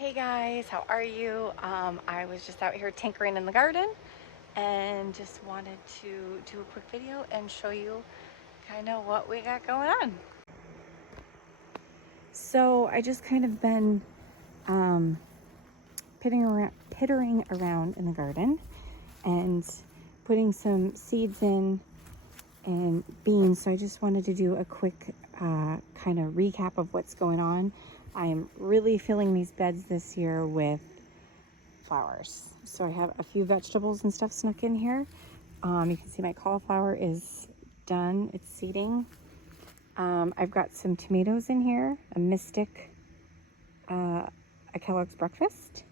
Hey guys, how are you? I was just out here tinkering in the garden and just wanted to do a quick video and show you kind of what we got going on. So I just kind of been pittering around in the garden and putting some seeds in and beans. So I just wanted to do a quick kind of recap of what's going on. I'm really filling these beds this year with flowers. So I have a few vegetables and stuff snuck in here. You can see my cauliflower is done. It's seeding. I've got some tomatoes in here, a Mystic, a Kellogg's Breakfast.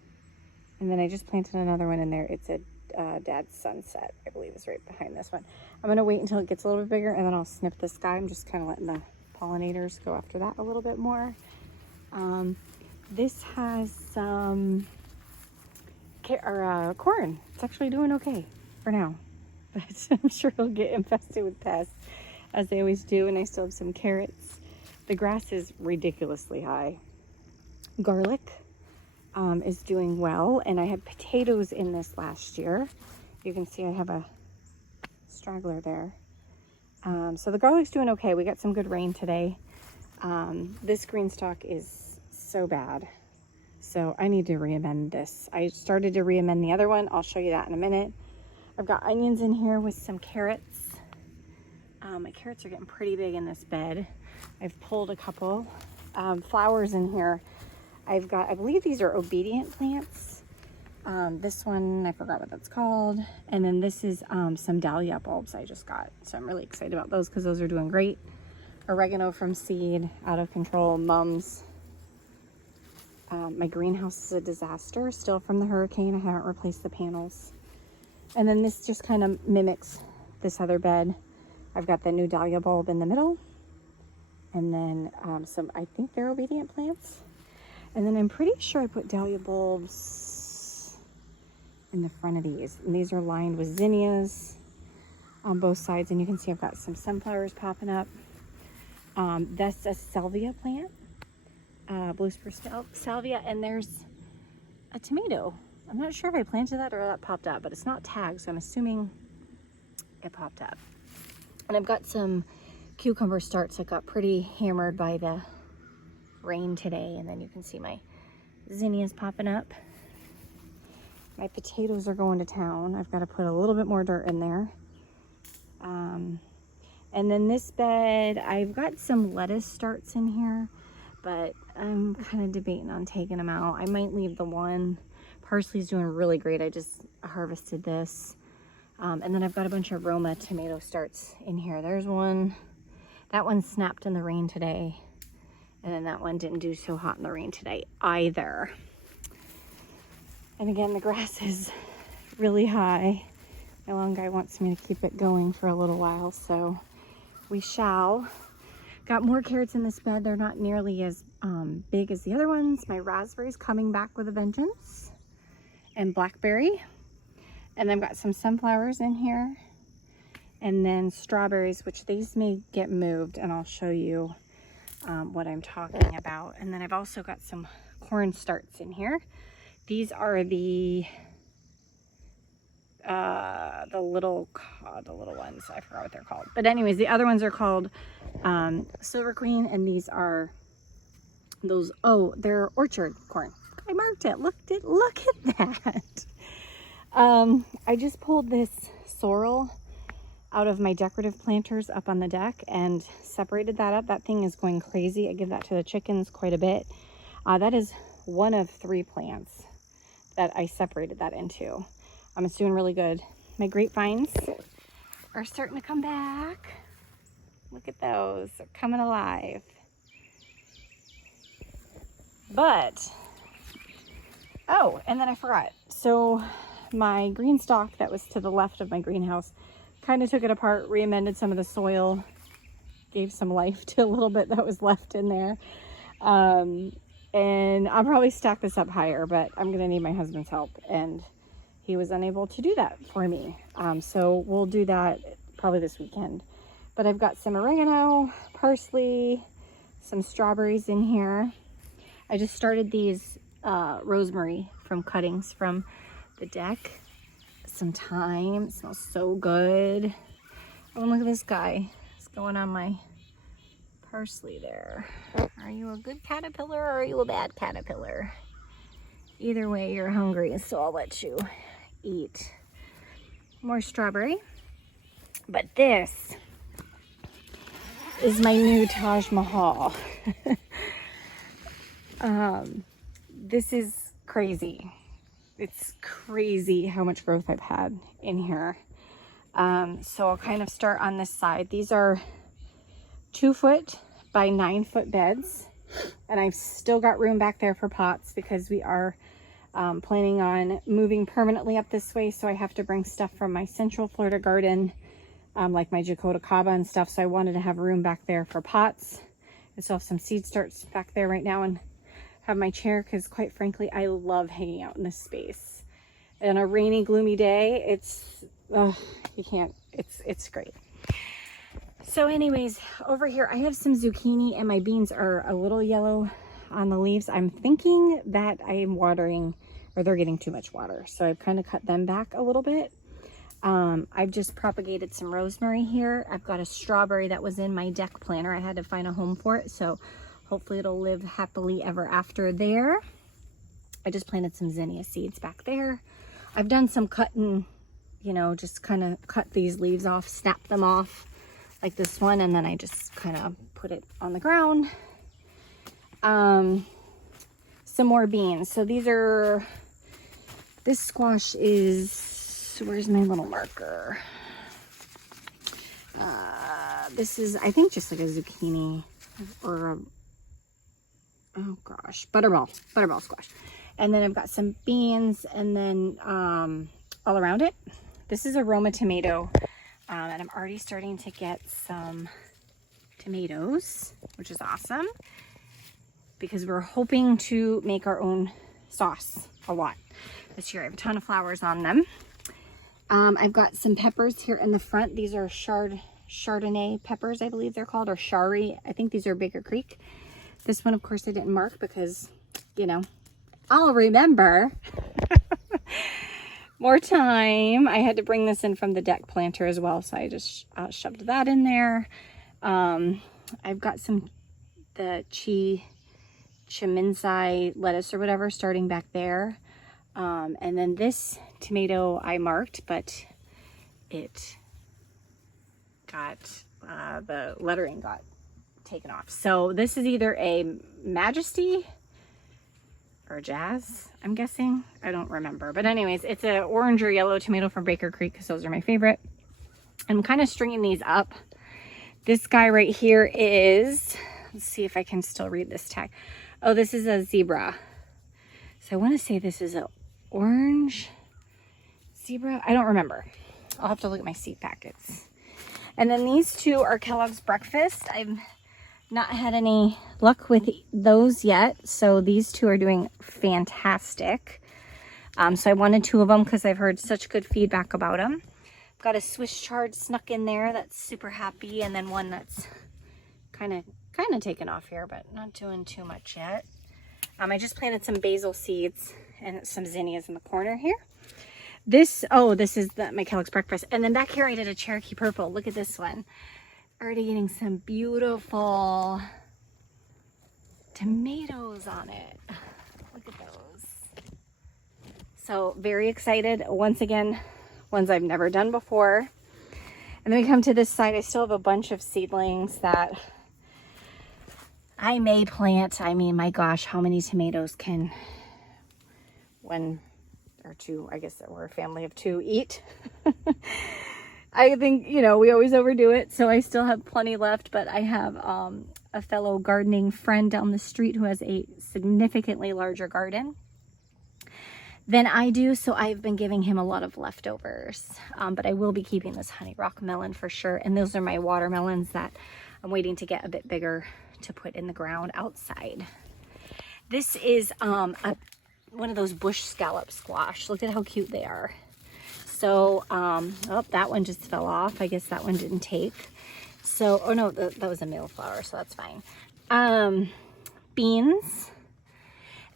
And then I just planted another one in there. It's a Dad's Sunset, I believe is right behind this one. I'm going to wait until it gets a little bit bigger and then I'll snip this guy. I'm just kind of letting the pollinators go after that a little bit more. This has some corn. It's actually doing okay for now, but I'm sure it'll get infested with pests as they always do. And I still have some carrots. The grass is ridiculously high. Garlic is doing well, and I had potatoes in this last year. You can see I have a straggler there. So the garlic's doing okay. We got some good rain today. This green stalk is so bad, so I need to re-amend this. I started to re-amend the other one. I'll show you that in a minute. I've got onions in here with some carrots. My carrots are getting pretty big in this bed. I've pulled a couple. Flowers in here. I've got, I believe these are obedient plants. This one, I forgot what that's called. And then this is some dahlia bulbs I just got. So I'm really excited about those because those are doing great. Oregano from seed, out of control, mums. My greenhouse is a disaster, still from the hurricane. I haven't replaced the panels. And then this just kind of mimics this other bed. I've got the new dahlia bulb in the middle. And then some, I think they're obedient plants. And then I'm pretty sure I put dahlia bulbs in the front of these. And these are lined with zinnias on both sides. And you can see I've got some sunflowers popping up. That's a salvia plant, blue spruce salvia. And there's a tomato. I'm not sure if I planted that or that popped up, but it's not tagged. So I'm assuming it popped up. And I've got some cucumber starts that got pretty hammered by the rain today, and then you can see my zinnias popping up. My potatoes are going to town. I've got to put a little bit more dirt in there. And then this bed, I've got some lettuce starts in here, but I'm kind of debating on taking them out. I might leave the one. Parsley's doing really great. I just harvested this. And then I've got a bunch of Roma tomato starts in here. There's one. That one snapped in the rain today. And then that one didn't do so hot in the rain today either. And again, the grass is really high. My long guy wants me to keep it going for a little while, so we shall. Got more carrots in this bed. They're not nearly as big as the other ones. My raspberry's coming back with a vengeance. And blackberry. And I've got some sunflowers in here. And then strawberries, which these may get moved, and I'll show you what I'm talking about. And then I've also got some corn starts in here. These are the little ones. I forgot what they're called. But anyways, the other ones are called Silver Queen, and these are those. Oh, they're orchard corn. I marked it. Look at that. I just pulled this sorrel out of my decorative planters up on the deck and separated that up. That thing is going crazy. I give that to the chickens quite a bit. That is one of 3 plants that I separated that into. It's doing really good. My grapevines are starting to come back. Look at those. They're coming alive. But, oh, and then I forgot. So my green stalk that was to the left of my greenhouse, kind of took it apart, re-amended some of the soil, gave some life to a little bit that was left in there. And I'll probably stack this up higher, but I'm going to need my husband's help. And he was unable to do that for me. So we'll do that probably this weekend. But I've got some oregano, parsley, some strawberries in here. I just started these rosemary from cuttings from the deck. Some thyme. It smells so good. Oh, and look at this guy. It's going on my parsley there. Are you a good caterpillar or are you a bad caterpillar? Either way, you're hungry, so I'll let you eat more strawberry. But this is my new Taj Mahal. This is crazy. It's crazy how much growth I've had in here. So I'll kind of start on this side. These are 2-foot by 9-foot beds. And I've still got room back there for pots because we are planning on moving permanently up this way. So I have to bring stuff from my Central Florida garden, like my Jacotacaba and stuff. So I wanted to have room back there for pots. I still have some seed starts back there right now and have my chair because quite frankly, I love hanging out in this space. On a rainy, gloomy day, it's, you can't, it's great. So anyways, over here, I have some zucchini and my beans are a little yellow on the leaves. I'm thinking that I am watering, or they're getting too much water. So I've kind of cut them back a little bit. I've just propagated some rosemary here. I've got a strawberry that was in my deck planter. I had to find a home for it. So hopefully it'll live happily ever after there. I just planted some zinnia seeds back there. I've done some cutting, you know, just kind of cut these leaves off, snap them off like this one. And then I just kind of put it on the ground. Some more beans. So these are, this squash is, where's my little marker? This is, I think, just like a zucchini or a, oh gosh, butterball squash. And then I've got some beans and then all around it. This is a Roma tomato. And I'm already starting to get some tomatoes, which is awesome because we're hoping to make our own sauce a lot this year. I have a ton of flowers on them. I've got some peppers here in the front. These are Chardonnay peppers, I believe they're called, or Shari. I think these are Baker Creek. This one, of course, I didn't mark because, you know, I'll remember. More time. I had to bring this in from the deck planter as well, so I just shoved that in there. I've got the Chiminsai lettuce or whatever starting back there. And then this tomato I marked, but it got, the lettering got taken off. So this is either a Majesty or Jazz, I'm guessing. I don't remember. But anyways, it's an orange or yellow tomato from Baker Creek because those are my favorite. I'm kind of stringing these up. This guy right here is, let's see if I can still read this tag. Oh, this is a zebra. So I want to say this is an orange zebra. I don't remember. I'll have to look at my seed packets. And then these two are Kellogg's Breakfast. I've not had any luck with those yet. So these two are doing fantastic. So I wanted 2 of them because I've heard such good feedback about them. I've got a Swiss chard snuck in there that's super happy. And then one that's kind of taken off here, but not doing too much yet. I just planted some basil seeds and some zinnias in the corner here. This is my Kellogg's Breakfast. And then back here I did a Cherokee Purple. Look at this one. Already getting some beautiful tomatoes on it. Look at those. So very excited. Once again, ones I've never done before. And then we come to this side. I still have a bunch of seedlings that I may plant. I mean, my gosh, how many tomatoes can one or two, I guess we're a family of 2, eat? I think, you know, we always overdo it, so I still have plenty left, but I have a fellow gardening friend down the street who has a significantly larger garden than I do, so I've been giving him a lot of leftovers. But I will be keeping this honey rock melon for sure, and those are my watermelons that I'm waiting to get a bit bigger to put in the ground outside. This is one of those bush scallop squash. Look at how cute they are. So, oh, that one just fell off. I guess that one didn't take. So, oh no, that was a male flower, so that's fine. Beans.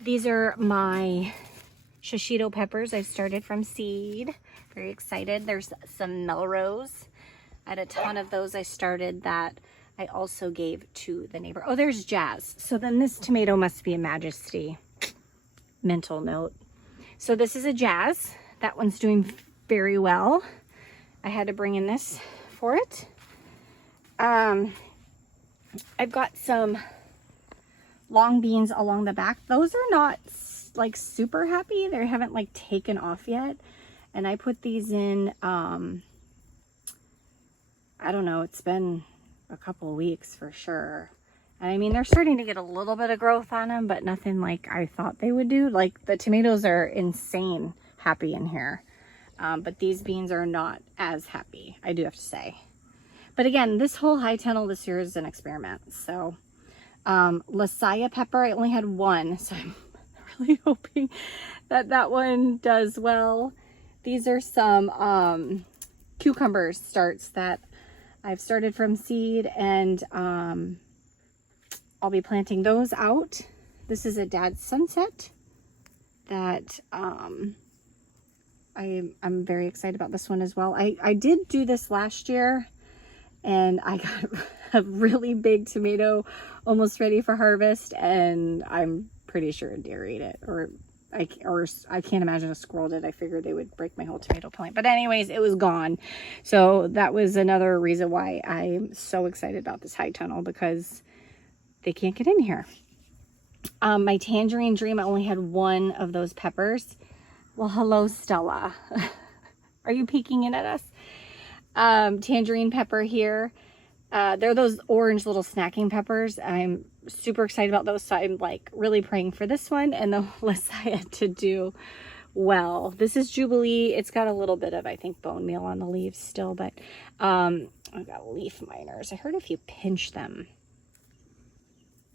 These are my shishito peppers I've started from seed. Very excited. There's some Melrose. I had a ton of those I started that I also gave to the neighbor. Oh, there's Jazz. So then this tomato must be a Majesty. Mental note. So this is a Jazz. That one's doing very well. I had to bring in this for it. I've got some long beans along the back. Those are not like super happy. They haven't like taken off yet. And I put these in, I don't know, it's been a couple of weeks for sure. And I mean, they're starting to get a little bit of growth on them, but nothing like I thought they would do. Like the tomatoes are insane happy in here. But these beans are not as happy, I do have to say. But again, this whole high tunnel this year is an experiment. So Lasaya pepper, I only had one, so I'm really hoping that that one does well. These are some cucumber starts that I've started from seed, and I'll be planting those out. This is a Dad's Sunset that I'm very excited about this one as well. I did do this last year, and I got a really big tomato almost ready for harvest, and I'm pretty sure a deer ate it, or I can't imagine a squirrel did. I figured they would break my whole tomato plant. But anyways, it was gone. So that was another reason why I'm so excited about this high tunnel, because they can't get in here. My Tangerine Dream, I only had one of those peppers. Well, hello, Stella. Are you peeking in at us? Tangerine pepper here. They're those orange little snacking peppers. I'm super excited about those, so I'm like really praying for this one and the Lasaya to do well. This is Jubilee. It's got a little bit of, I think, bone meal on the leaves still, but I've got leaf miners. I heard if you pinch them,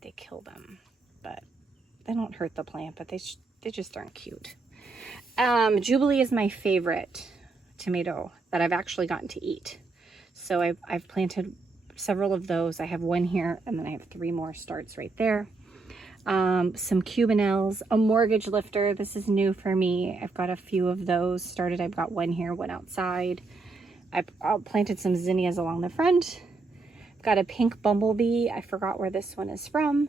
they kill them, but they don't hurt the plant, but they just aren't cute. Jubilee is my favorite tomato that I've actually gotten to eat. So I've planted several of those. I have one here, and then I have 3 more starts right there. Some Cubanelles, a mortgage lifter. This is new for me. I've got a few of those started. I've got one here, one outside. I planted some zinnias along the front. I've got a pink bumblebee. I forgot where this one is from,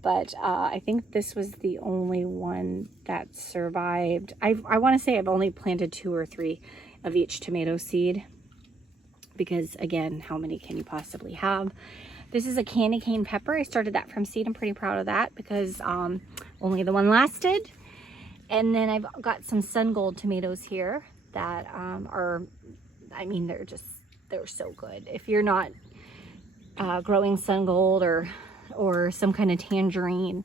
but I think this was the only one that survived. I want to say I've only planted 2 or 3 of each tomato seed, because again, how many can you possibly have? This is a candy cane pepper. I started that from seed. I'm pretty proud of that, because only the one lasted. And then I've got some Sun Gold tomatoes here that are, I mean, they're so good. If you're not growing Sun Gold or some kind of tangerine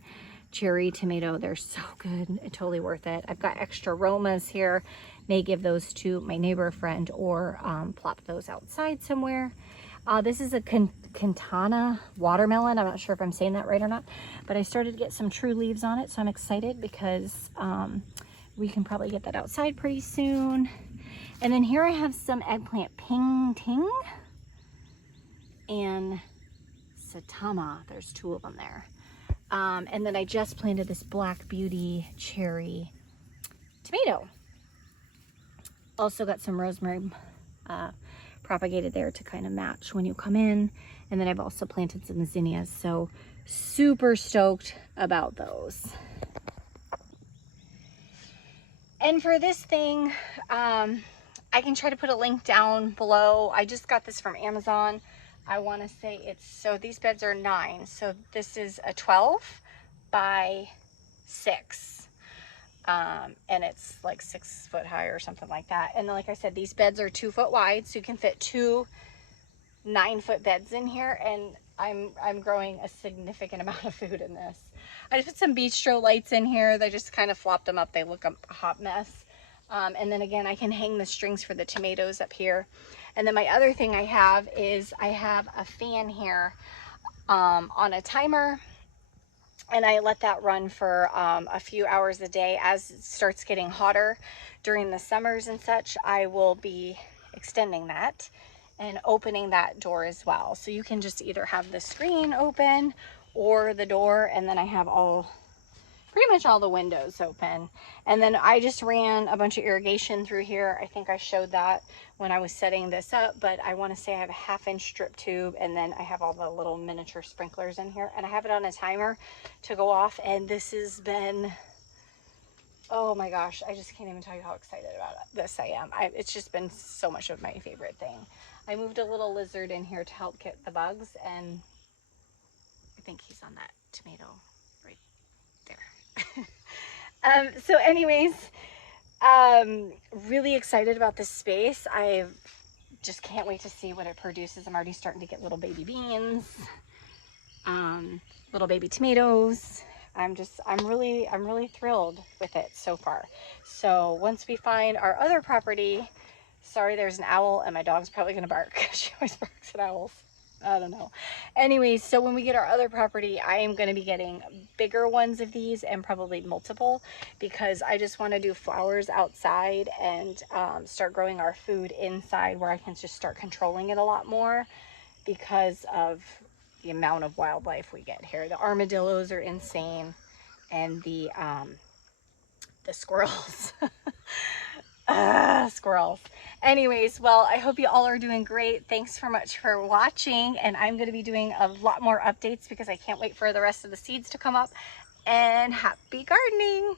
cherry tomato, they're so good. Totally worth it. I've got extra Romas here. May give those to my neighbor friend, or plop those outside somewhere. This is a Quintana watermelon. I'm not sure if I'm saying that right or not, but I started to get some true leaves on it, so I'm excited, because we can probably get that outside pretty soon. And then here I have some eggplant Ping Ting and Satama. There's 2 of them there. And then I just planted this Black Beauty cherry tomato. Also got some rosemary propagated there to kind of match when you come in. And then I've also planted some zinnias, so super stoked about those. And for this thing, I can try to put a link down below. I just got this from Amazon. I want to say so these beds are 9, so this is a 12 by 6. And it's like 6 foot high or something like that. And then, like I said, these beds are 2 foot wide, so you can fit 2 9-foot beds in here. And I'm growing a significant amount of food in this. I just put some bistro lights in here. They just kind of flopped them up. They look a hot mess. And then again, I can hang the strings for the tomatoes up here. And then my other thing I have is I have a fan here on a timer. And I let that run for a few hours a day. As it starts getting hotter during the summers and such, I will be extending that and opening that door as well. So you can just either have the screen open or the door, and then I have all pretty much all the windows open. And then I just ran a bunch of irrigation through here. I think I showed that when I was setting this up, but I want to say I have a 1/2-inch strip tube, and then I have all the little miniature sprinklers in here, and I have it on a timer to go off. And this has been, oh my gosh, I just can't even tell you how excited about this I am. It's just been so much of my favorite thing. I moved a little lizard in here to help get the bugs, and I think he's on that tomato right there. So anyways, really excited about this space. I just can't wait to see what it produces. I'm already starting to get little baby beans, little baby tomatoes. I'm really thrilled with it so far. So once we find our other property, sorry, there's an owl and my dog's probably gonna bark. She always barks at owls. I don't know. Anyways, so when we get our other property, I am going to be getting bigger ones of these and probably multiple, because I just want to do flowers outside and start growing our food inside, where I can just start controlling it a lot more because of the amount of wildlife we get here. The armadillos are insane, and the squirrels. Squirrels. Anyways, well, I hope you all are doing great. Thanks so much for watching, and I'm going to be doing a lot more updates because I can't wait for the rest of the seeds to come up. And happy gardening!